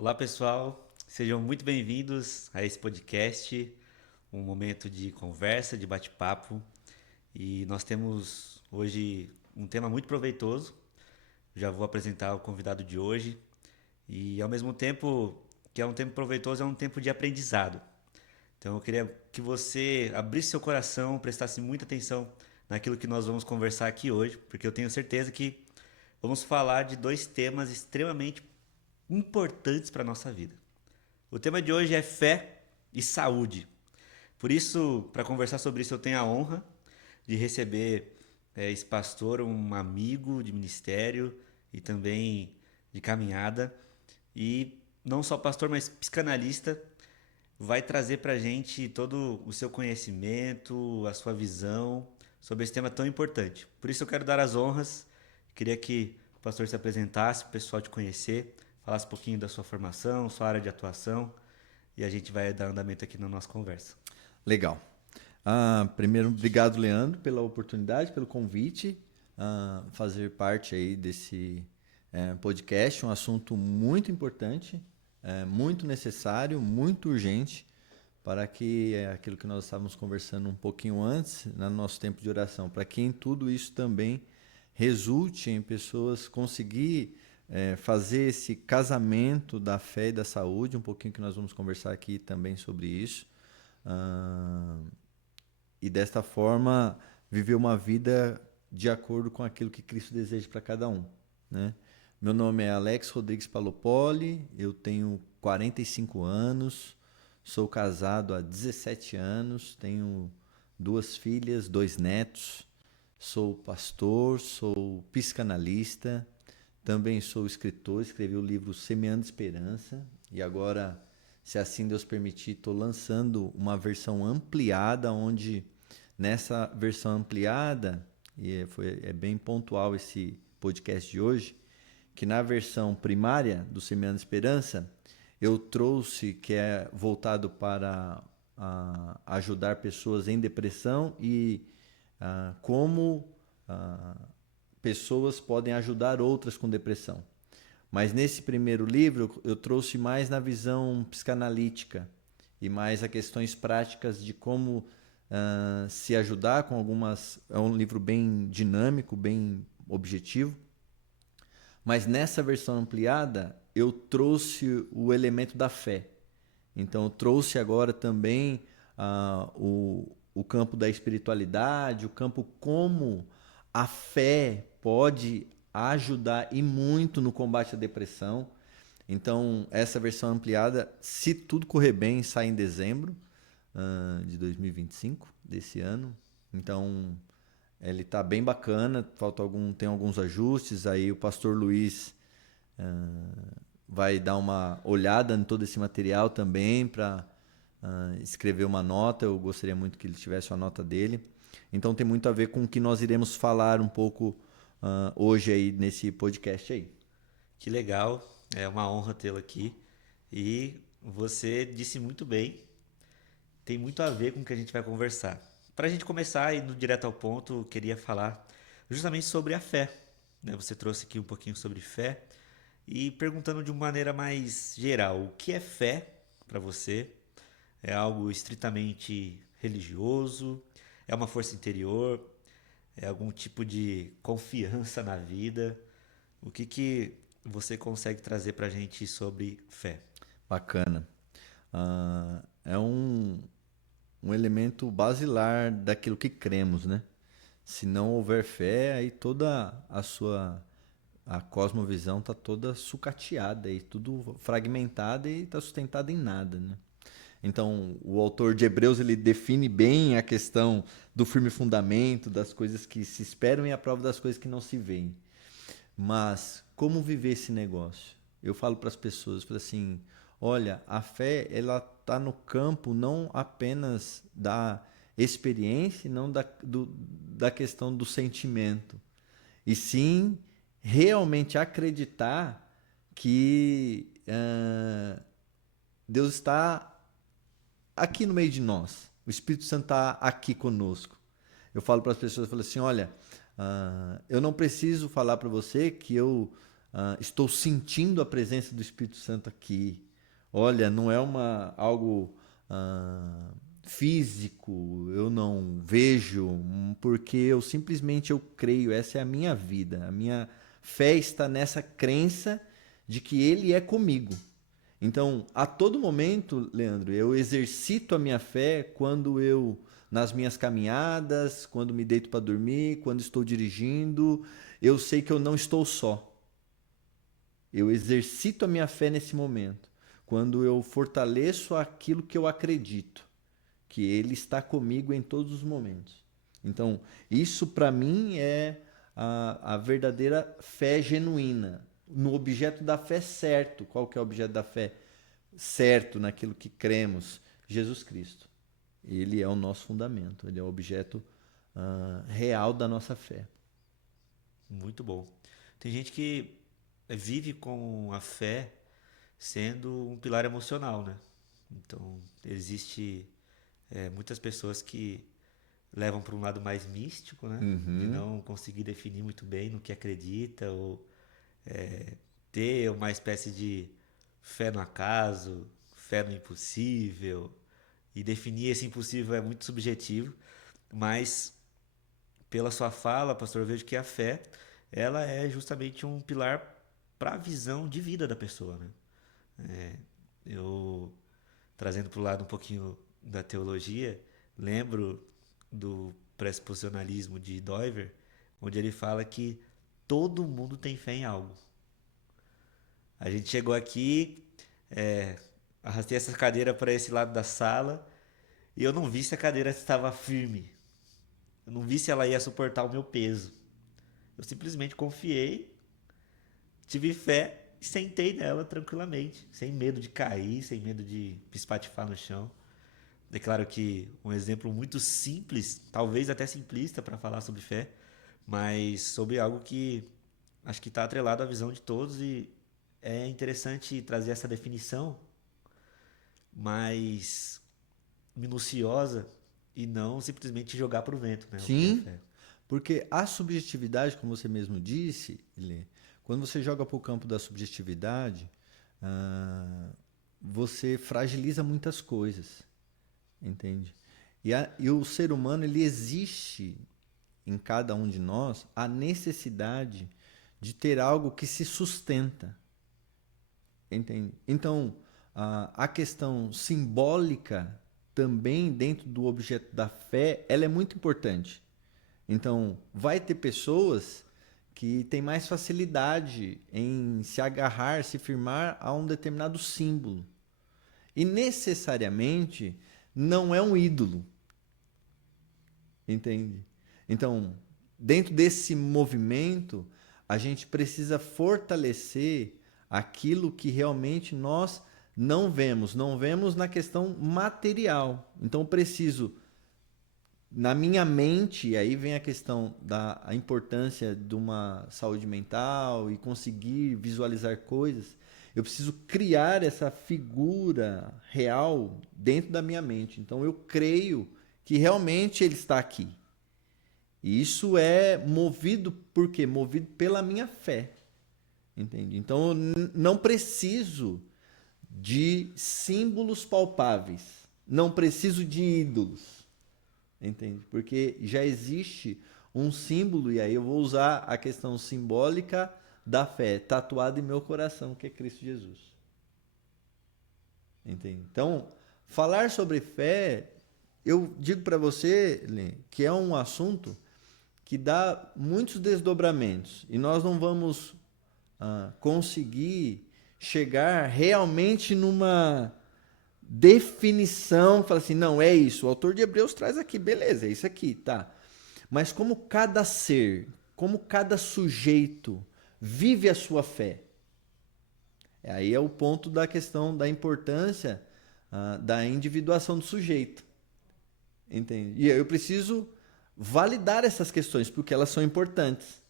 Olá, pessoal. Sejam muito bem-vindos a esse podcast, um momento de conversa, de bate-papo. E nós temos hoje um tema muito proveitoso. Já vou apresentar o convidado de hoje. E ao mesmo tempo que é um tempo proveitoso, é um tempo de aprendizado. Então eu queria que você abrisse seu coração, prestasse muita atenção naquilo que nós vamos conversar aqui hoje, porque eu tenho certeza que vamos falar de dois temas extremamente importantes para a nossa vida. O tema de hoje é fé e saúde. Por isso, para conversar sobre isso, eu tenho a honra de receber esse pastor, um amigo de ministério e também de caminhada. E não só pastor, mas psicanalista, vai trazer para a gente todo o seu conhecimento, a sua visão sobre esse tema tão importante. Por isso eu quero dar as honras. Queria que o pastor se apresentasse, o pessoal te conhecer, falasse um pouquinho da sua formação, sua área de atuação, e a gente vai dar andamento aqui na nossa conversa. Legal. Primeiro, obrigado, Leandro, pela oportunidade, pelo convite, fazer parte aí desse podcast, um assunto muito importante, muito necessário, muito urgente, para que aquilo que nós estávamos conversando um pouquinho antes, no nosso tempo de oração, para que em tudo isso também resulte em pessoas conseguir fazer esse casamento da fé e da saúde, um pouquinho que nós vamos conversar aqui também sobre isso. E desta forma viver uma vida de acordo com aquilo que Cristo deseja para cada um, né? Meu nome é Alex Rodrigues Palopoli, eu tenho 45 anos, sou casado há 17 anos, tenho 2 filhas, 2 netos, sou pastor, sou psicanalista, também sou escritor, escrevi o livro Semeando Esperança e agora, se assim Deus permitir, estou lançando uma versão ampliada, onde nessa versão ampliada, é bem pontual esse podcast de hoje, que na versão primária do Semeando Esperança, eu trouxe que é voltado para ajudar pessoas em depressão e como pessoas podem ajudar outras com depressão. Mas nesse primeiro livro eu trouxe mais na visão psicanalítica e mais a questões práticas de como se ajudar com algumas... É um livro bem dinâmico, bem objetivo. Mas nessa versão ampliada eu trouxe o elemento da fé. Então eu trouxe agora também o campo da espiritualidade, o campo como a fé pode ajudar e muito no combate à depressão. Então, essa versão ampliada, se tudo correr bem, sai em dezembro de 2025, desse ano. Então, ele está bem bacana, tem alguns ajustes. Aí o pastor Luiz vai dar uma olhada em todo esse material também para escrever uma nota. Eu gostaria muito que ele tivesse a nota dele. Então tem muito a ver com o que nós iremos falar um pouco hoje aí nesse podcast aí. Que legal, é uma honra tê-lo aqui. E você disse muito bem, tem muito a ver com o que a gente vai conversar. Para a gente começar e ir direto ao ponto, eu queria falar justamente sobre a fé. Né? Você trouxe aqui um pouquinho sobre fé e perguntando de uma maneira mais geral, o que é fé para você? É algo estritamente religioso? É uma força interior? É algum tipo de confiança na vida? O que você consegue trazer para a gente sobre fé? Bacana. É um elemento basilar daquilo que cremos, né? Se não houver fé, aí toda a cosmovisão está toda sucateada e tudo fragmentada e está sustentada em nada, né? Então, o autor de Hebreus ele define bem a questão do firme fundamento, das coisas que se esperam e a prova das coisas que não se veem. Mas como viver esse negócio? Eu falo para as pessoas, falo assim, olha, a fé ela está no campo não apenas da experiência, não da questão do sentimento, e sim realmente acreditar que Deus está aqui no meio de nós. O Espírito Santo está aqui conosco. Eu falo para as pessoas, eu falo assim, olha, eu não preciso falar para você que eu estou sentindo a presença do Espírito Santo aqui. Olha, não é algo físico, eu não vejo, porque eu creio, essa é a minha vida. A minha fé está nessa crença de que Ele é comigo. Então, a todo momento, Leandro, eu exercito a minha fé nas minhas caminhadas, quando me deito para dormir, quando estou dirigindo, eu sei que eu não estou só. Eu exercito a minha fé nesse momento, quando eu fortaleço aquilo que eu acredito, que Ele está comigo em todos os momentos. Então, isso para mim é a verdadeira fé genuína, no objeto da fé certo. Qual que é o objeto da fé certo naquilo que cremos? Jesus Cristo. Ele é o nosso fundamento, ele é o objeto real da nossa fé. Muito bom. Tem gente que vive com a fé sendo um pilar emocional, né? Então, existe muitas pessoas que levam para um lado mais místico, né? De Uhum. não conseguir definir muito bem no que acredita ou ter uma espécie de fé no acaso, fé no impossível. E definir esse impossível é muito subjetivo, mas pela sua fala, pastor, eu vejo que a fé, ela é justamente um pilar para a visão de vida da pessoa, né? Eu, trazendo para o lado um pouquinho da teologia, lembro do pressuposicionalismo de Dover, onde ele fala que todo mundo tem fé em algo. A gente chegou aqui, é, arrastei essa cadeira para esse lado da sala e eu não vi se a cadeira estava firme. Eu não vi se ela ia suportar o meu peso. Eu simplesmente confiei, tive fé e sentei nela tranquilamente, sem medo de cair, sem medo de espatifar no chão. É claro que um exemplo muito simples, talvez até simplista para falar sobre fé, mas sobre algo que acho que está atrelado à visão de todos e é interessante trazer essa definição mais minuciosa e não simplesmente jogar para o vento, né? O que é Sim, fé. porque a subjetividade, como você mesmo disse, Lê, quando você joga para o campo da subjetividade, ah, você fragiliza muitas coisas, entende? E o ser humano, ele existe em cada um de nós a necessidade de ter algo que se sustenta, entende? Então, a questão simbólica também dentro do objeto da fé, ela é muito importante. Então, vai ter pessoas que têm mais facilidade em se agarrar, se firmar a um determinado símbolo. E necessariamente não é um ídolo, entende? Então, dentro desse movimento, a gente precisa fortalecer aquilo que realmente nós não vemos na questão material. Então, eu preciso na minha mente, e aí vem a questão da a importância de uma saúde mental e conseguir visualizar coisas, eu preciso criar essa figura real dentro da minha mente. Então eu creio que realmente ele está aqui. E isso é movido por quê? Movido pela minha fé. Entende? Então eu não preciso de símbolos palpáveis. Não preciso de ídolos. Entende? Porque já existe um símbolo, e aí eu vou usar a questão simbólica da fé, tatuado em meu coração, que é Cristo Jesus. Entende? Então, falar sobre fé, eu digo para você, Lê, que é um assunto que dá muitos desdobramentos, e nós não vamos conseguir chegar realmente numa definição, fala assim, não, é isso. O autor de Hebreus traz aqui, beleza, é isso aqui, tá. Mas como cada ser, como cada sujeito vive a sua fé. Aí é o ponto da questão da importância da individuação do sujeito. Entende? E eu preciso validar essas questões, porque elas são importantes.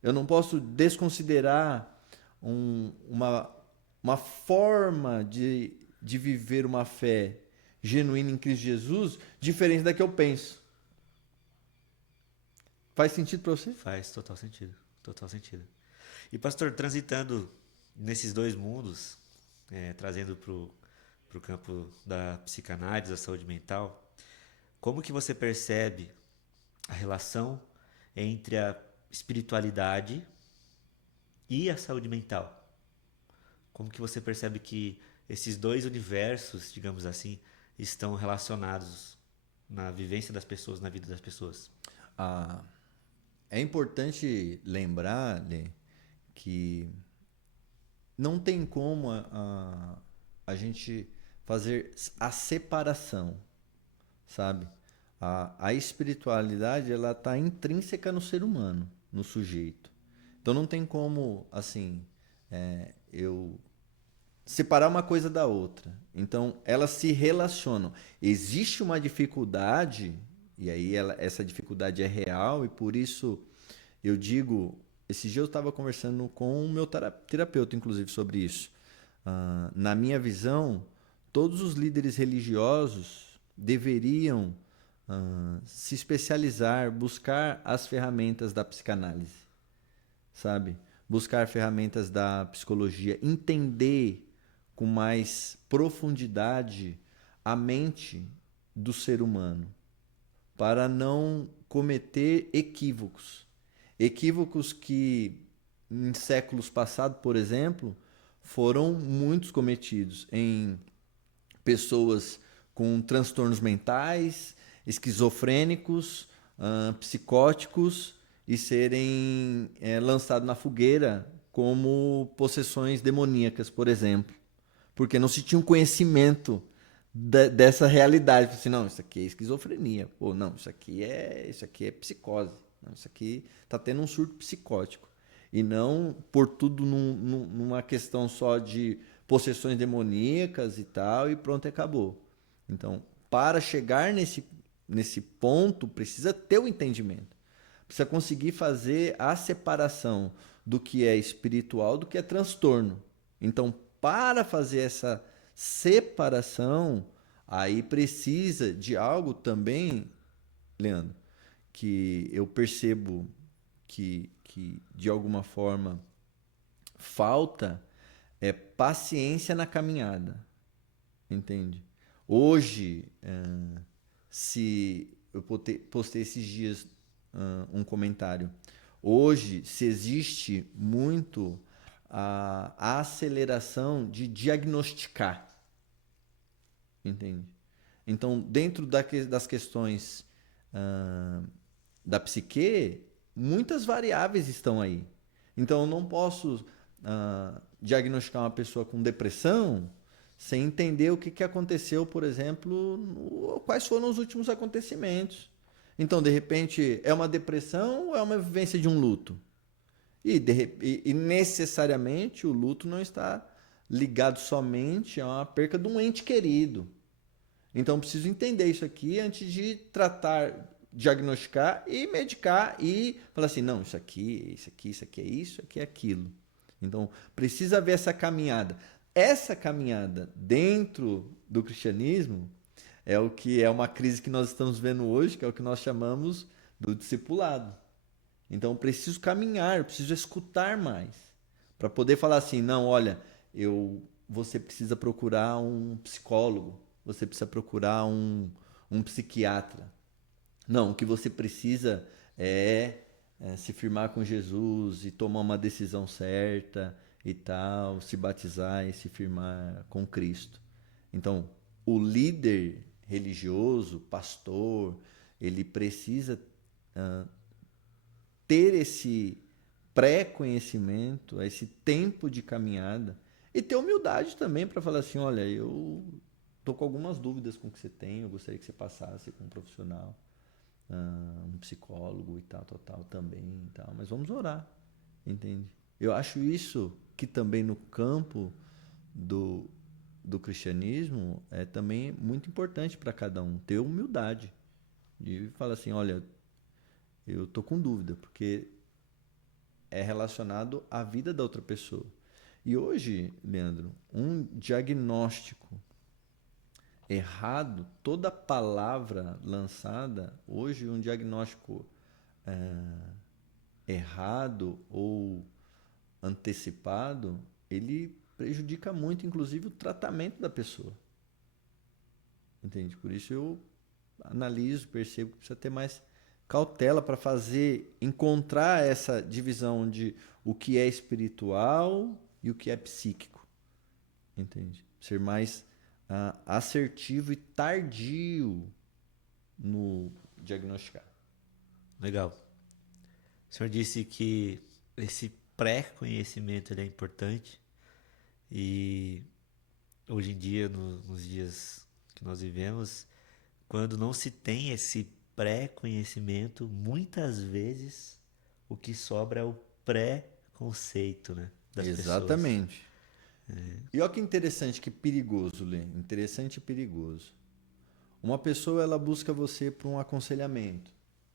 Eu não posso desconsiderar uma forma de viver uma fé genuína em Cristo Jesus diferente da que eu penso. Faz sentido para você? Faz total sentido, total sentido. E pastor, transitando nesses dois mundos, trazendo para o campo da psicanálise, da saúde mental, como que você percebe a relação entre a espiritualidade e a saúde mental? Como que você percebe que esses dois universos, digamos assim, estão relacionados na vivência das pessoas, na vida das pessoas? Ah, é importante lembrar, né, que não tem como a gente fazer a separação, sabe? A espiritualidade, ela está intrínseca no ser humano, no sujeito. Então não tem como, assim, eu separar uma coisa da outra. Então elas se relacionam. Existe uma dificuldade, e aí essa dificuldade é real, e por isso eu digo. Esses dias eu estava conversando com o meu terapeuta, inclusive, sobre isso. Na minha visão, todos os líderes religiosos deveriam se especializar, buscar as ferramentas da psicanálise, sabe? Buscar ferramentas da psicologia, entender com mais profundidade a mente do ser humano, para não cometer equívocos. Equívocos que em séculos passados, por exemplo, foram muitos cometidos em pessoas com transtornos mentais, esquizofrênicos, psicóticos e serem lançados na fogueira como possessões demoníacas, por exemplo, porque não se tinha um conhecimento dessa realidade. Assim, não, isso aqui é esquizofrenia, ou não, isso aqui é psicose, não, isso aqui está tendo um surto psicótico. E não por tudo numa questão só de possessões demoníacas e tal, e pronto, acabou. Então, para chegar nesse ponto, precisa ter o entendimento. Precisa conseguir fazer a separação do que é espiritual do que é transtorno. Então, para fazer essa separação, aí precisa de algo também, Leandro, que eu percebo que de alguma forma falta é paciência na caminhada, entende? Hoje, se eu postei esses dias um comentário, hoje se existe muito a aceleração de diagnosticar, entende? Então, dentro das questões da psique, muitas variáveis estão aí. Então, eu não posso diagnosticar uma pessoa com depressão sem entender o que aconteceu, por exemplo, quais foram os últimos acontecimentos. Então, de repente, é uma depressão ou é uma vivência de um luto? E necessariamente o luto não está ligado somente a uma perca de um ente querido. Então, preciso entender isso aqui antes de tratar, diagnosticar e medicar e falar assim, não, isso aqui é isso, isso aqui é aquilo. Então, precisa haver essa caminhada. Essa caminhada dentro do cristianismo é o que é uma crise que nós estamos vendo hoje, que é o que nós chamamos do discipulado. Então, preciso caminhar, preciso escutar mais, para poder falar assim, não, olha, você precisa procurar um psicólogo, você precisa procurar um psiquiatra. Não, o que você precisa é se firmar com Jesus e tomar uma decisão certa e tal, se batizar e se firmar com Cristo. Então, o líder religioso, pastor, ele precisa ter esse pré-conhecimento, esse tempo de caminhada e ter humildade também para falar assim, olha, eu tô com algumas dúvidas com o que você tem, eu gostaria que você passasse com um profissional, um psicólogo e tal também e tal, mas vamos orar, entende? Eu acho isso que também no campo do cristianismo é também muito importante para cada um, ter humildade de falar assim, olha, eu tô com dúvida, porque é relacionado à vida da outra pessoa. E hoje, Leandro, um diagnóstico errado, toda palavra lançada, hoje um diagnóstico errado ou antecipado, ele prejudica muito, inclusive, o tratamento da pessoa. Entende? Por isso eu analiso, percebo que precisa ter mais cautela para encontrar essa divisão de o que é espiritual e o que é psíquico. Entende? Ser mais assertivo e tardio no diagnosticar. Legal. O senhor disse que esse pré-conhecimento ele é importante e hoje em dia, nos dias que nós vivemos, quando não se tem esse pré-conhecimento, muitas vezes o que sobra é o pré-conceito, né, das pessoas. Exatamente. E olha que interessante, que perigoso, Lê. Interessante e perigoso. Uma pessoa, ela busca você para um aconselhamento.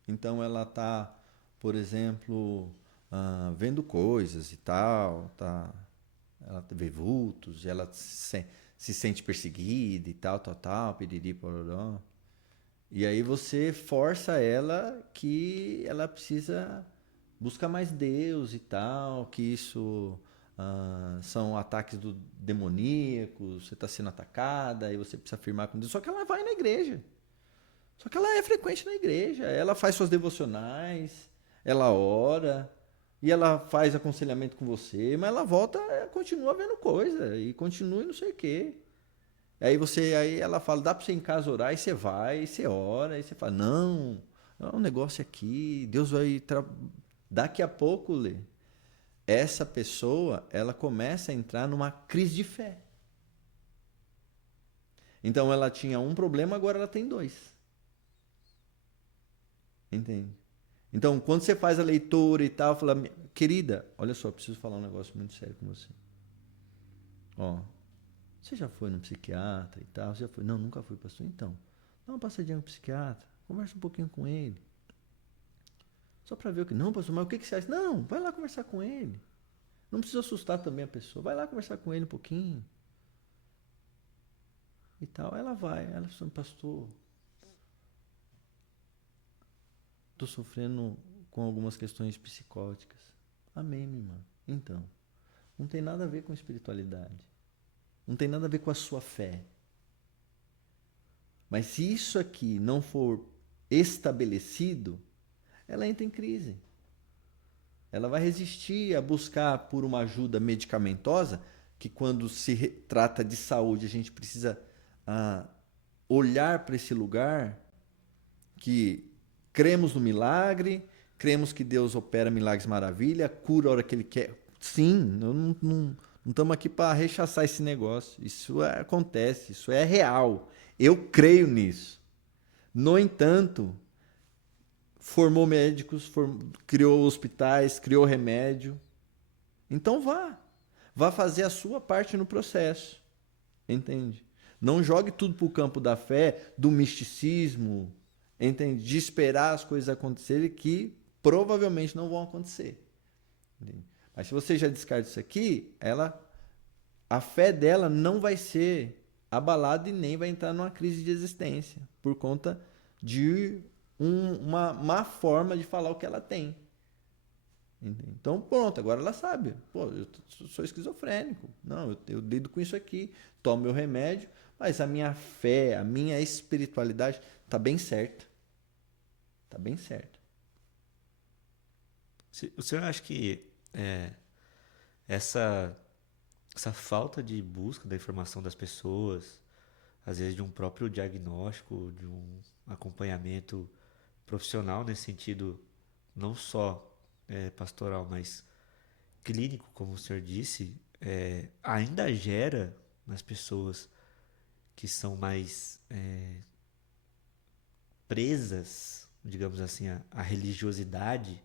Então, ela está, por exemplo, vendo coisas e tal, ela vê vultos, ela se sente perseguida e tal, piriri, pororó. E aí você força ela que ela precisa buscar mais Deus e tal, que isso são ataques demoníacos, você está sendo atacada, e você precisa afirmar com Deus. Só que ela vai na igreja. Só que ela é frequente na igreja. Ela faz suas devocionais, ela ora, e ela faz aconselhamento com você, mas ela volta, continua vendo coisa, e continua e não sei o quê. Aí ela fala, dá para você em casa orar, e você vai, e você ora, e você fala, não, é um negócio aqui, Deus vai... Daqui a pouco, Lê, essa pessoa, ela começa a entrar numa crise de fé. Então ela tinha um problema, agora ela tem dois. Entende? Então, quando você faz a leitura e tal, fala, querida, olha só, preciso falar um negócio muito sério com você. Ó, você já foi no psiquiatra e tal? Você já foi? Não, nunca fui, pastor. Então, dá uma passadinha no psiquiatra, conversa um pouquinho com ele. Só para ver o que... Não, pastor, mas o que você acha? Não, vai lá conversar com ele. Não precisa assustar também a pessoa. Vai lá conversar com ele um pouquinho. E tal. Ela vai. Ela fala, pastor, estou sofrendo com algumas questões psicóticas. Amém, minha irmã. Então, não tem nada a ver com espiritualidade. Não tem nada a ver com a sua fé. Mas se isso aqui não for estabelecido, ela entra em crise. Ela vai resistir a buscar por uma ajuda medicamentosa, que quando se trata de saúde, a gente precisa olhar para esse lugar que cremos no milagre, cremos que Deus opera milagres maravilha, cura a hora que Ele quer. Sim, não estamos aqui para rechaçar esse negócio. Isso acontece, isso é real. Eu creio nisso. No entanto, formou médicos, criou hospitais, criou remédio. Então vá fazer a sua parte no processo. Entende? Não jogue tudo para o campo da fé, do misticismo, entende? De esperar as coisas acontecerem que provavelmente não vão acontecer. Entende? Mas se você já descarta isso aqui, a fé dela não vai ser abalada e nem vai entrar numa crise de existência por conta de uma má forma de falar o que ela tem. Entende? Então, pronto, agora ela sabe. Pô, eu sou esquizofrênico. Não, eu lido com isso aqui, tomo meu remédio, mas a minha fé, a minha espiritualidade está bem certa. Está bem certa. O senhor acha que essa falta de busca da informação das pessoas, às vezes de um próprio diagnóstico, de um acompanhamento profissional nesse sentido, não só pastoral, mas clínico, como o senhor disse, ainda gera nas pessoas que são mais presas, digamos assim, à religiosidade,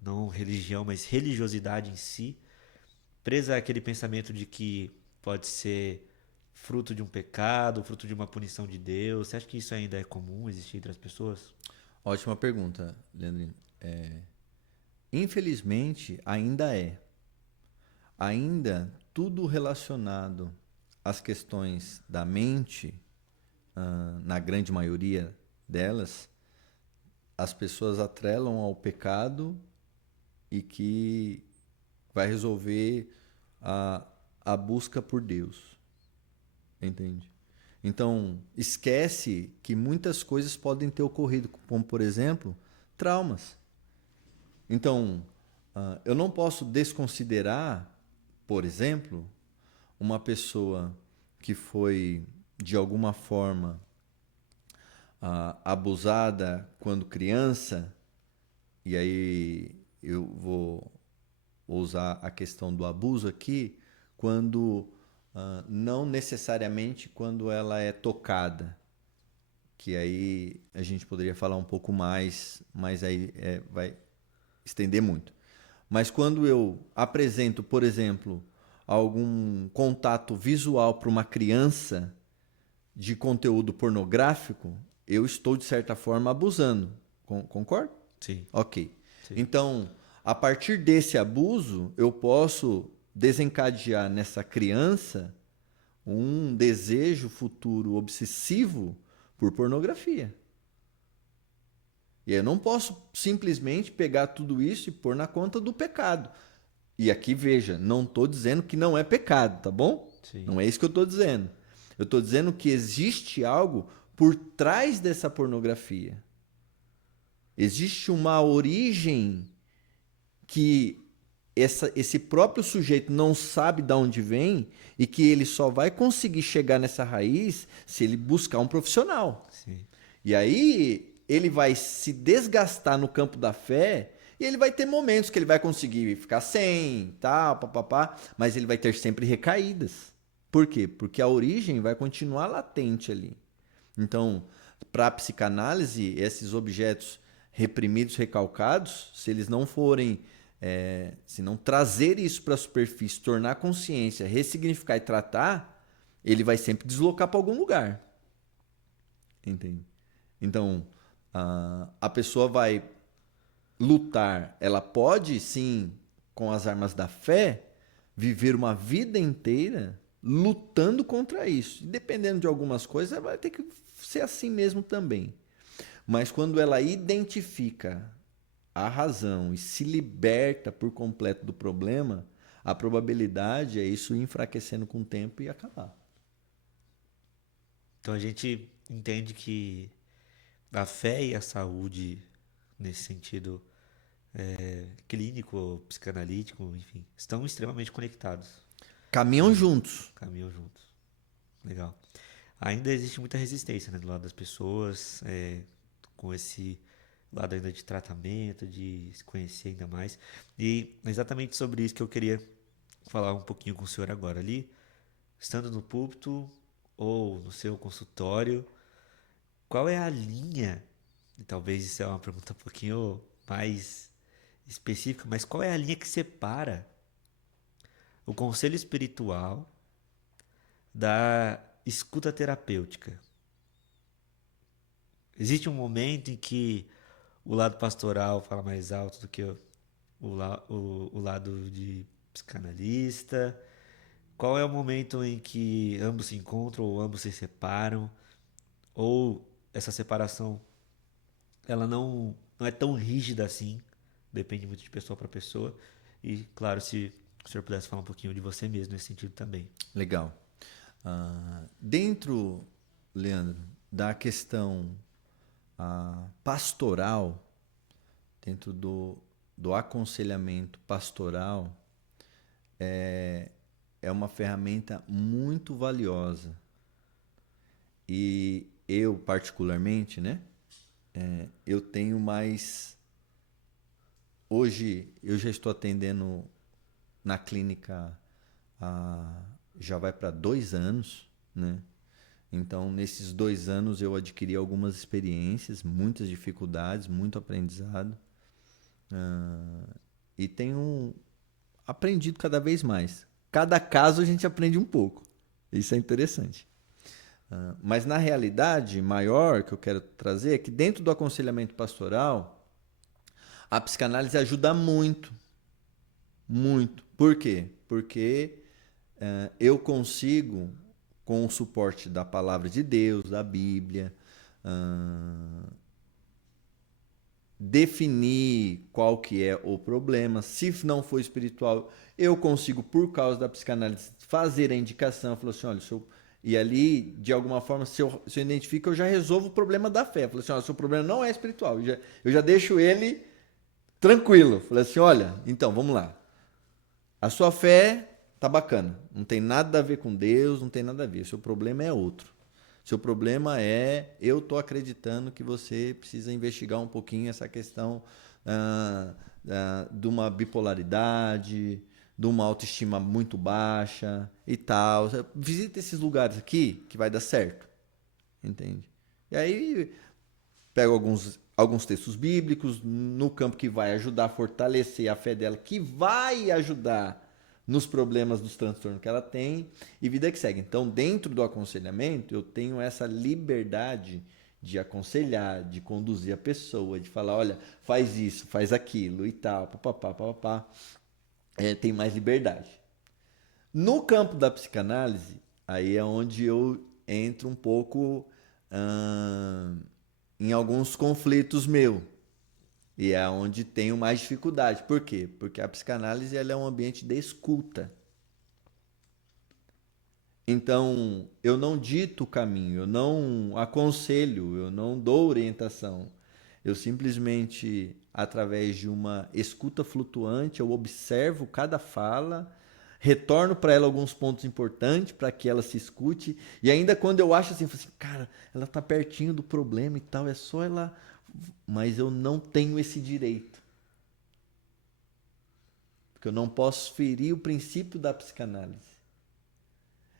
não religião, mas religiosidade em si, presa àquele pensamento de que pode ser fruto de um pecado, fruto de uma punição de Deus. Você acha que isso ainda é comum existir entre as pessoas? Ótima pergunta, Leandrinho. Infelizmente, ainda é. Ainda tudo relacionado às questões da mente, na grande maioria delas, as pessoas atrelam ao pecado e que vai resolver a busca por Deus. Entende? Então, esquece que muitas coisas podem ter ocorrido, como, por exemplo, traumas. Então, eu não posso desconsiderar, por exemplo, uma pessoa que foi, de alguma forma, abusada quando criança, e aí eu vou usar a questão do abuso aqui, quando não necessariamente quando ela é tocada, que aí a gente poderia falar um pouco mais, mas aí vai estender muito. Mas quando eu apresento, por exemplo, algum contato visual para uma criança de conteúdo pornográfico, eu estou, de certa forma, abusando. Concorda? Sim. Ok. Sim. Então, a partir desse abuso, eu posso desencadear nessa criança um desejo futuro obsessivo por pornografia. E aí eu não posso simplesmente pegar tudo isso e pôr na conta do pecado. E aqui veja, não estou dizendo que não é pecado, tá bom? Sim. Não é isso que eu estou dizendo. Eu estou dizendo que existe algo por trás dessa pornografia. Existe uma origem que esse próprio sujeito não sabe de onde vem e que ele só vai conseguir chegar nessa raiz se ele buscar um profissional. Sim. E aí ele vai se desgastar no campo da fé e ele vai ter momentos que ele vai conseguir ficar sem, tal, papapá, mas ele vai ter sempre recaídas. Por quê? Porque a origem vai continuar latente ali. Então, para a psicanálise, esses objetos reprimidos, recalcados, se eles não forem, se não trazer isso para a superfície, tornar consciência, ressignificar e tratar, ele vai sempre deslocar para algum lugar. Entende? Então, a pessoa vai lutar, ela pode sim, com as armas da fé, viver uma vida inteira lutando contra isso. E dependendo de algumas coisas, ela vai ter que ser assim mesmo também. Mas quando ela identifica a razão e se liberta por completo do problema, a probabilidade é isso ir enfraquecendo com o tempo e acabar. Então a gente entende que a fé e a saúde, nesse sentido clínico, psicanalítico, enfim, estão extremamente conectados. Caminham juntos. Caminham juntos. Legal. Ainda existe muita resistência, né, do lado das pessoas, com esse lado ainda de tratamento, de se conhecer ainda mais. E é exatamente sobre isso que eu queria falar um pouquinho com o senhor agora ali, estando no púlpito ou no seu consultório, qual é a linha, e talvez isso é uma pergunta um pouquinho mais específica, mas qual é a linha que separa o conselho espiritual da escuta terapêutica? Existe um momento em que o lado pastoral fala mais alto do que o lado de psicanalista? Qual é o momento em que ambos se encontram ou ambos se separam? Ou essa separação ela não é tão rígida assim, depende muito de pessoa para pessoa. E claro, se o senhor pudesse falar um pouquinho de você mesmo nesse sentido também. Legal. Dentro, Leandro, da questão pastoral, dentro do aconselhamento pastoral, é uma ferramenta muito valiosa. E eu, particularmente, né? Eu tenho mais. Hoje eu já estou atendendo na clínica já vai para 2 anos, né? Então, nesses 2 anos eu adquiri algumas experiências, muitas dificuldades, muito aprendizado. E tenho aprendido cada vez mais. Cada caso a gente aprende um pouco. Isso é interessante. Mas na realidade maior que eu quero trazer é que dentro do aconselhamento pastoral, a psicanálise ajuda muito. Muito. Por quê? Porque eu consigo, com o suporte da palavra de Deus, da Bíblia, definir qual que é o problema. Se não for espiritual, eu consigo, por causa da psicanálise, fazer a indicação. Falou assim, olha, e ali, de alguma forma, se eu identifico, eu já resolvo o problema da fé. Falei assim, olha, seu problema não é espiritual. Eu já deixo ele tranquilo. Falei assim, olha, então, vamos lá. A sua fé tá bacana. Não tem nada a ver com Deus, não tem nada a ver. O seu problema é outro. Seu problema é, eu tô acreditando que você precisa investigar um pouquinho essa questão de uma bipolaridade, de uma autoestima muito baixa e tal. Visita esses lugares aqui que vai dar certo. Entende? E aí pego alguns textos bíblicos no campo que vai ajudar a fortalecer a fé dela, que vai ajudar nos problemas dos transtornos que ela tem e vida que segue. Então, dentro do aconselhamento, eu tenho essa liberdade de aconselhar, de conduzir a pessoa, de falar, olha, faz isso, faz aquilo e tal, papapá, papapá. Tem mais liberdade. No campo da psicanálise, aí é onde eu entro um pouco em alguns conflitos meus. E é onde tenho mais dificuldade. Por quê? Porque a psicanálise ela é um ambiente de escuta. Então, eu não dito o caminho, eu não aconselho, eu não dou orientação. Eu simplesmente, através de uma escuta flutuante, eu observo cada fala, retorno para ela alguns pontos importantes para que ela se escute. E ainda quando eu acho assim, cara, ela está pertinho do problema e tal, é só ela. Mas eu não tenho esse direito. Porque eu não posso ferir o princípio da psicanálise.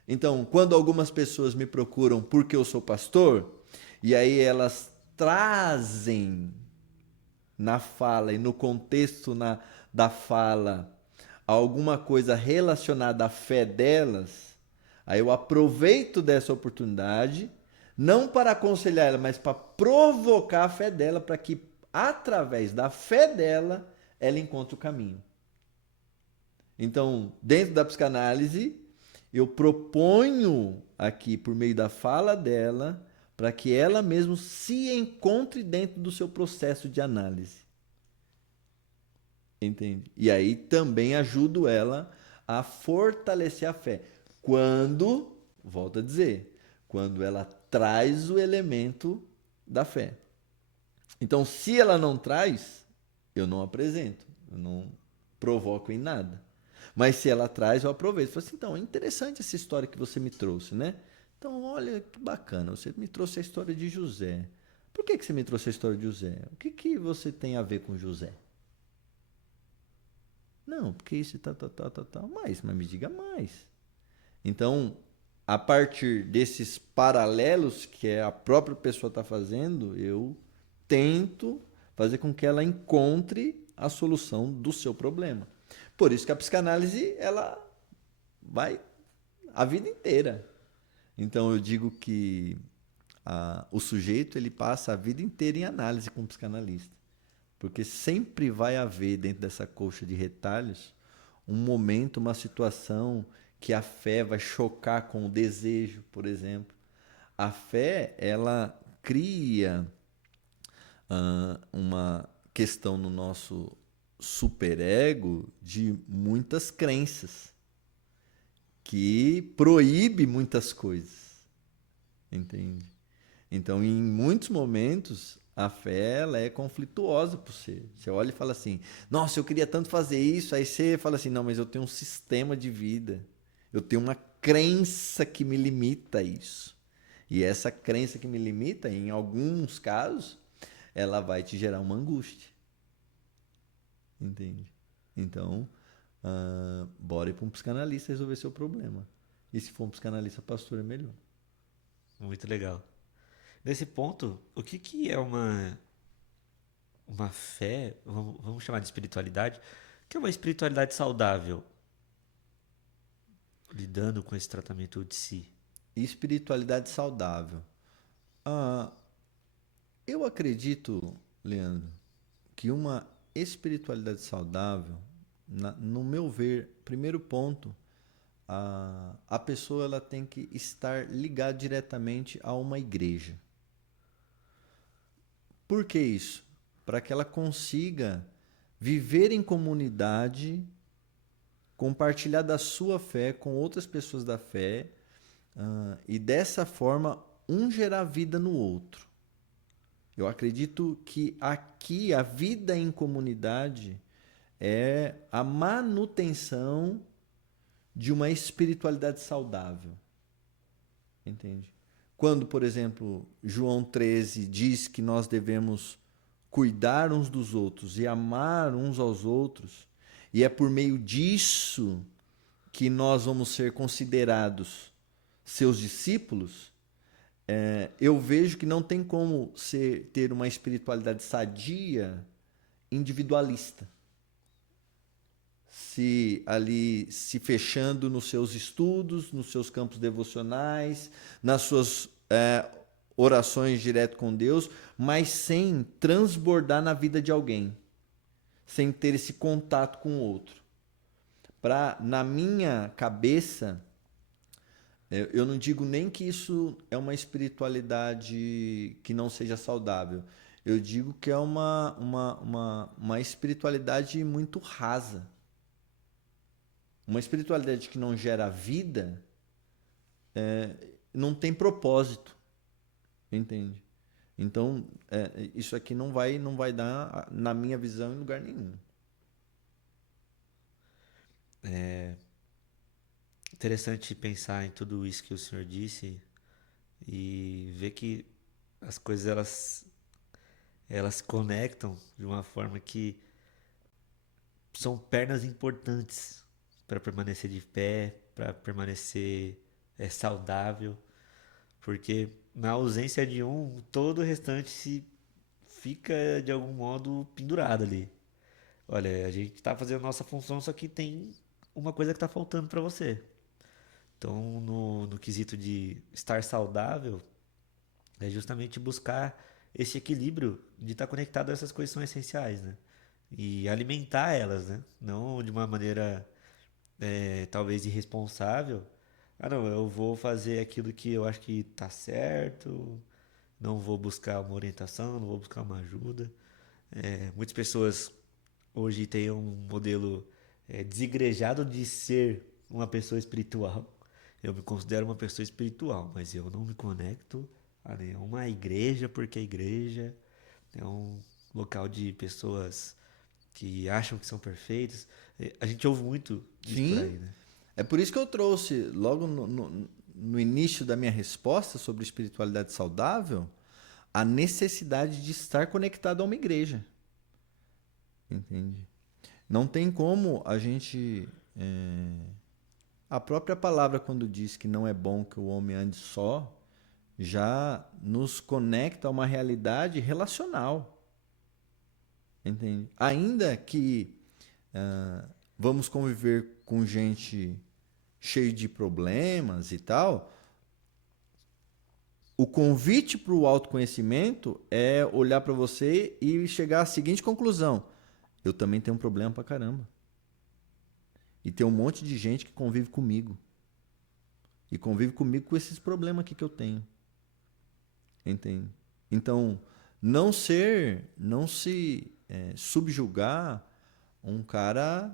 Então, quando algumas pessoas me procuram porque eu sou pastor, e aí elas trazem na fala e no contexto da fala alguma coisa relacionada à fé delas, aí eu aproveito dessa oportunidade, não para aconselhar ela, mas para provocar a fé dela, para que através da fé dela ela encontre o caminho. Então, dentro da psicanálise, eu proponho aqui, por meio da fala dela, para que ela mesma se encontre dentro do seu processo de análise. Entende? E aí também ajudo ela a fortalecer a fé. Quando, volto a dizer, quando ela traz o elemento da fé. Então, se ela não traz, eu não apresento, eu não provoco em nada. Mas se ela traz, eu aproveito. Falo assim, então, é interessante essa história que você me trouxe, né? Então, olha que bacana, você me trouxe a história de José. Por que você me trouxe a história de José? O que você tem a ver com José? Não, porque isso tal. Mas me diga mais. Então, a partir desses paralelos que a própria pessoa está fazendo, eu tento fazer com que ela encontre a solução do seu problema. Por isso que a psicanálise ela vai a vida inteira. Então eu digo que o sujeito ele passa a vida inteira em análise com o psicanalista. Porque sempre vai haver dentro dessa colcha de retalhos um momento, uma situação que a fé vai chocar com o desejo, por exemplo. A fé, ela cria uma questão no nosso superego de muitas crenças que proíbe muitas coisas, entende? Então, em muitos momentos, a fé ela é conflituosa para você. Você olha e fala assim, nossa, eu queria tanto fazer isso. Aí você fala assim, não, mas eu tenho um sistema de vida. Eu tenho uma crença que me limita a isso. E essa crença que me limita, em alguns casos, ela vai te gerar uma angústia. Entende? Então, bora ir para um psicanalista resolver seu problema. E se for um psicanalista pastor, é melhor. Muito legal. Nesse ponto, o que é uma fé, vamos chamar de espiritualidade, o que é uma espiritualidade saudável, lidando com esse tratamento de si? Espiritualidade saudável. Eu acredito, Leandro, que uma espiritualidade saudável, no meu ver, primeiro ponto, a pessoa ela tem que estar ligada diretamente a uma igreja. Por que isso? para que ela consiga viver em comunidade, compartilhar da sua fé com outras pessoas da fé, e dessa forma um gerar vida no outro. Eu acredito que aqui a vida em comunidade é a manutenção de uma espiritualidade saudável. Entende? Quando, por exemplo, João 13 diz que nós devemos cuidar uns dos outros e amar uns aos outros, e é por meio disso que nós vamos ser considerados seus discípulos, eu vejo que não tem como ter uma espiritualidade sadia individualista. Se fechando nos seus estudos, nos seus campos devocionais, nas suas orações direto com Deus, mas sem transbordar na vida de alguém, sem ter esse contato com o outro. Na minha cabeça, eu não digo nem que isso é uma espiritualidade que não seja saudável. Eu digo que é uma espiritualidade muito rasa. Uma espiritualidade que não gera vida, não tem propósito. Entende? Então, isso aqui não vai dar, na minha visão, em lugar nenhum. É interessante pensar em tudo isso que o senhor disse e ver que as coisas elas se conectam de uma forma que são pernas importantes para permanecer de pé, para permanecer saudável, porque na ausência de um, todo o restante se fica de algum modo pendurado ali. Olha, a gente está fazendo a nossa função, só que tem uma coisa que está faltando para você. Então, no quesito de estar saudável, é justamente buscar esse equilíbrio de estar conectado a essas coisas que são essenciais, né? E alimentar elas, né? Não de uma maneira talvez irresponsável. Ah, não, eu vou fazer aquilo que eu acho que tá certo, não vou buscar uma orientação, não vou buscar uma ajuda. Muitas pessoas hoje têm um modelo desigrejado de ser uma pessoa espiritual. Eu me considero uma pessoa espiritual, mas eu não me conecto a nenhuma igreja, porque a igreja é um local de pessoas que acham que são perfeitas. A gente ouve muito isso por Sim, aí, né? é por isso que eu trouxe, logo no início da minha resposta sobre espiritualidade saudável, a necessidade de estar conectado a uma igreja. Entende? Não tem como a gente. A própria palavra, quando diz que não é bom que o homem ande só, já nos conecta a uma realidade relacional. Entende? Ainda que vamos conviver com gente cheio de problemas e tal, o convite para o autoconhecimento é olhar para você e chegar à seguinte conclusão: eu também tenho um problema pra caramba. E tem um monte de gente que convive comigo. E convive comigo com esses problemas aqui que eu tenho. Entende? Então, não se subjugar um cara,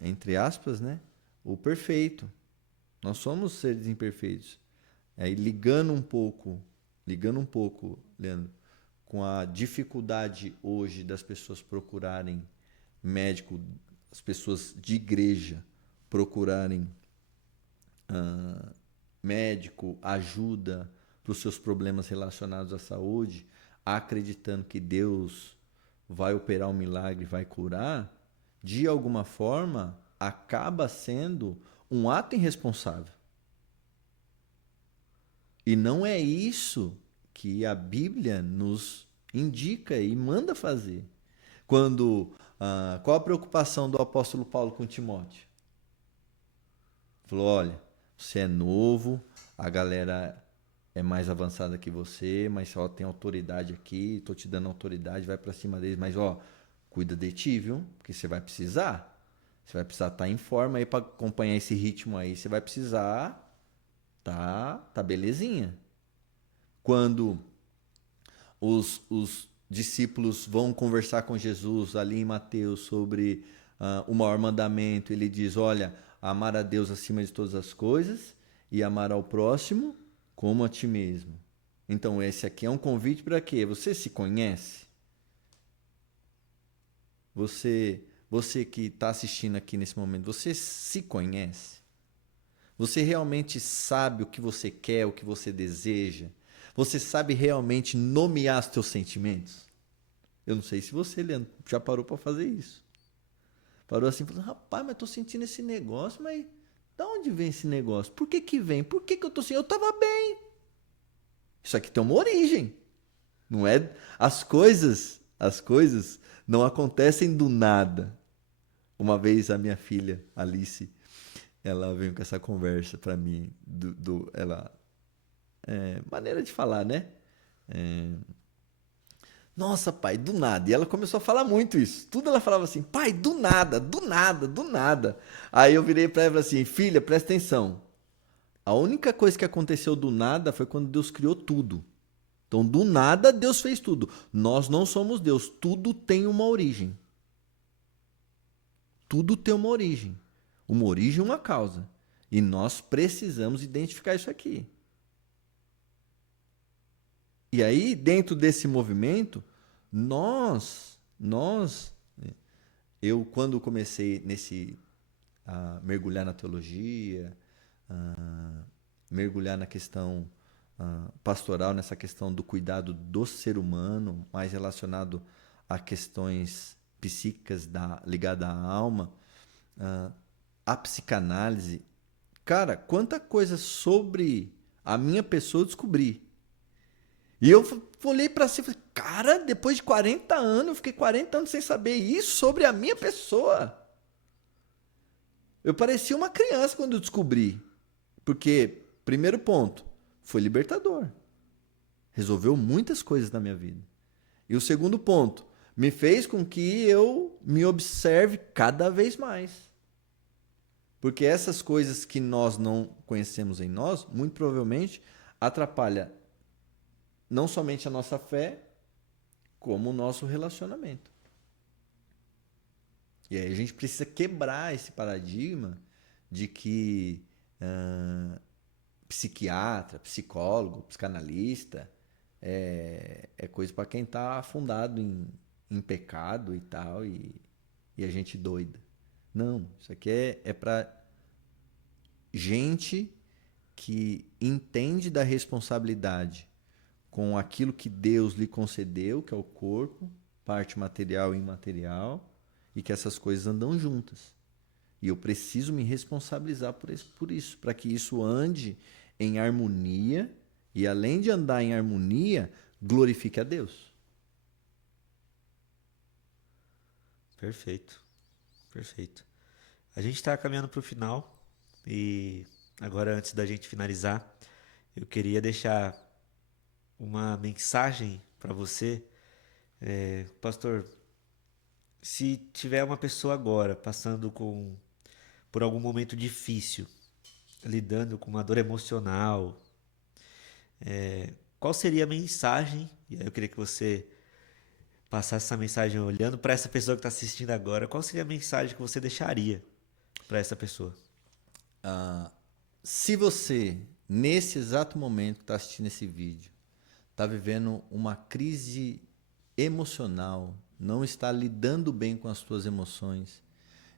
entre aspas, né? O perfeito. Nós somos seres imperfeitos. Aí ligando um pouco, Leandro, com a dificuldade hoje das pessoas procurarem médico, as pessoas de igreja procurarem médico, ajuda para os seus problemas relacionados à saúde, acreditando que Deus vai operar um milagre, vai curar, de alguma forma acaba sendo um ato irresponsável. E não é isso que a Bíblia nos indica e manda fazer. Qual a preocupação do apóstolo Paulo com Timóteo? Falou: olha, você é novo, a galera é mais avançada que você, mas só tem autoridade aqui, estou te dando autoridade, vai para cima deles, mas cuida de ti, viu? Porque você vai precisar. Você vai precisar estar em forma aí para acompanhar esse ritmo aí, você vai precisar tá belezinha. Quando os discípulos vão conversar com Jesus ali em Mateus sobre o maior mandamento, ele diz, olha, amar a Deus acima de todas as coisas e amar ao próximo como a ti mesmo. Então esse aqui é um convite para quê? Você se conhece? Você que está assistindo aqui nesse momento, você se conhece? Você realmente sabe o que você quer, o que você deseja? Você sabe realmente nomear os seus sentimentos? Eu não sei se você, Leandro, já parou para fazer isso. Parou assim, falou, rapaz, mas eu tô sentindo esse negócio, mas da onde vem esse negócio? Por que que vem? Por que que eu tô sentindo? Eu tava bem. Isso aqui tem uma origem. Não é? As coisas não acontecem do nada. Uma vez a minha filha, Alice, ela veio com essa conversa para mim, maneira de falar, né? Nossa, pai, do nada. E ela começou a falar muito isso. Tudo ela falava assim, pai, do nada, do nada, do nada. Aí eu virei para ela e falei assim, filha, presta atenção. A única coisa que aconteceu do nada foi quando Deus criou tudo. Então, do nada, Deus fez tudo. Nós não somos Deus. Tudo tem uma origem. Tudo tem uma origem. Uma origem e uma causa. E nós precisamos identificar isso aqui. E aí, dentro desse movimento, eu quando comecei a mergulhar na teologia, a mergulhar na questão pastoral, nessa questão do cuidado do ser humano, mais relacionado a questões psíquicas ligadas à alma, a psicanálise, cara, quanta coisa sobre a minha pessoa eu descobri. E eu olhei pra si e falei, cara, depois de 40 anos, eu fiquei 40 anos sem saber isso sobre a minha pessoa. Eu parecia uma criança quando eu descobri. Porque, primeiro ponto, foi libertador. Resolveu muitas coisas na minha vida. E o segundo ponto, me fez com que eu me observe cada vez mais. Porque essas coisas que nós não conhecemos em nós, muito provavelmente atrapalham não somente a nossa fé, como o nosso relacionamento. E aí a gente precisa quebrar esse paradigma de que psiquiatra, psicólogo, psicanalista é coisa para quem está afundado em pecado e tal, e a gente doida. Não, isso aqui é para gente que entende da responsabilidade com aquilo que Deus lhe concedeu, que é o corpo, parte material e imaterial, e que essas coisas andam juntas. E eu preciso me responsabilizar por isso, para que isso ande em harmonia, e além de andar em harmonia, glorifique a Deus. Perfeito, perfeito. A gente está caminhando para o final, e agora, antes da gente finalizar, eu queria deixar uma mensagem para você. Pastor, se tiver uma pessoa agora passando por algum momento difícil, lidando com uma dor emocional, qual seria a mensagem? E aí eu queria que você passasse essa mensagem olhando para essa pessoa que está assistindo agora. Qual seria a mensagem que você deixaria para essa pessoa? Se você, nesse exato momento que está assistindo esse vídeo, está vivendo uma crise emocional, não está lidando bem com as suas emoções,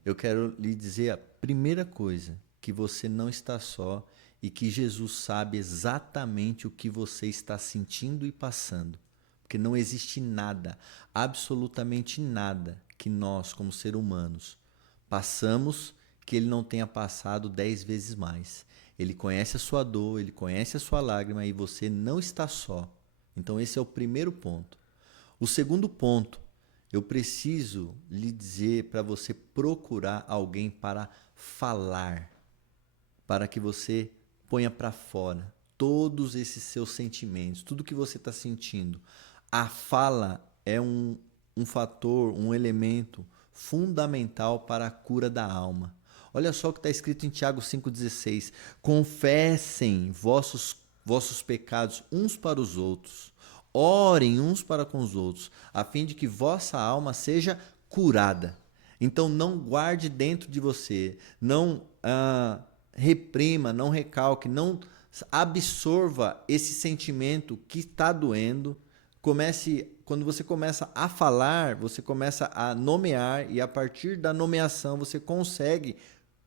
eu quero lhe dizer a primeira coisa, que você não está só e que Jesus sabe exatamente o que você está sentindo e passando. Porque não existe nada, absolutamente nada, que nós, como seres humanos, passamos que ele não tenha passado 10 vezes mais. Ele conhece a sua dor, ele conhece a sua lágrima e você não está só. Então esse é o primeiro ponto. O segundo ponto, eu preciso lhe dizer para você procurar alguém para falar, para que você ponha para fora todos esses seus sentimentos, tudo que você está sentindo. A fala é um fator, um elemento fundamental para a cura da alma. Olha só o que está escrito em Tiago 5,16. Confessem vossos pecados uns para os outros. orem uns para com os outros, a fim de que vossa alma seja curada. Então não guarde dentro de você, não reprima, não recalque, não absorva esse sentimento que está doendo. Quando você começa a falar, você começa a nomear, e a partir da nomeação você consegue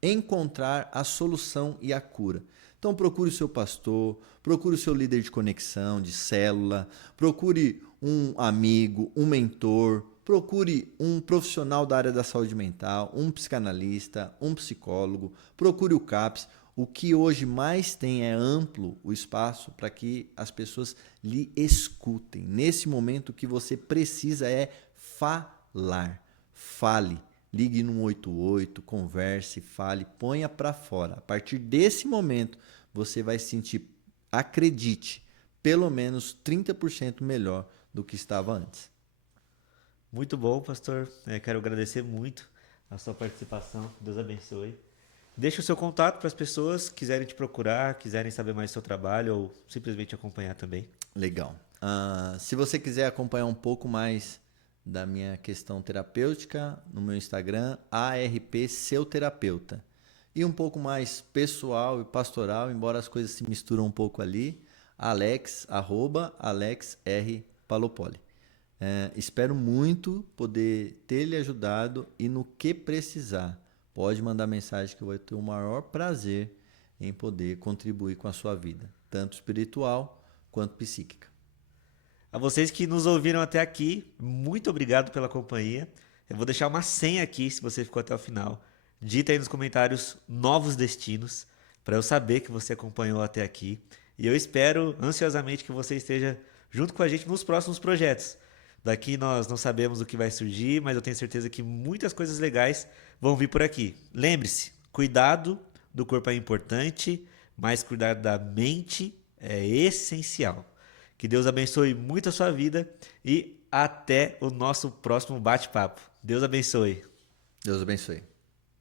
encontrar a solução e a cura. Então procure o seu pastor, procure o seu líder de conexão, de célula, procure um amigo, um mentor, procure um profissional da área da saúde mental, um psicanalista, um psicólogo, procure o CAPS. O que hoje mais tem é amplo o espaço para que as pessoas lhe escutem. Nesse momento, o que você precisa é falar. Fale. Ligue no 188, converse, fale, ponha para fora. A partir desse momento, você vai se sentir, acredite, pelo menos 30% melhor do que estava antes. Muito bom, pastor. Quero agradecer muito a sua participação. Deus abençoe. Deixe o seu contato para as pessoas que quiserem te procurar, quiserem saber mais do seu trabalho ou simplesmente acompanhar também. Legal. Se você quiser acompanhar um pouco mais da minha questão terapêutica, no meu Instagram, ARP Seu Terapeuta. E um pouco mais pessoal e pastoral, embora as coisas se misturam um pouco ali, @AlexR Palopoli. Espero muito poder ter lhe ajudado, e no que precisar, pode mandar mensagem que eu vou ter o maior prazer em poder contribuir com a sua vida, tanto espiritual quanto psíquica. A vocês que nos ouviram até aqui, muito obrigado pela companhia. Eu vou deixar uma senha aqui, se você ficou até o final. Digita aí nos comentários novos destinos, para eu saber que você acompanhou até aqui. E eu espero ansiosamente que você esteja junto com a gente nos próximos projetos. Daqui nós não sabemos o que vai surgir, mas eu tenho certeza que muitas coisas legais vão vir por aqui. Lembre-se, cuidado do corpo é importante, mas cuidar da mente é essencial. Que Deus abençoe muito a sua vida e até o nosso próximo bate-papo. Deus abençoe. Deus abençoe.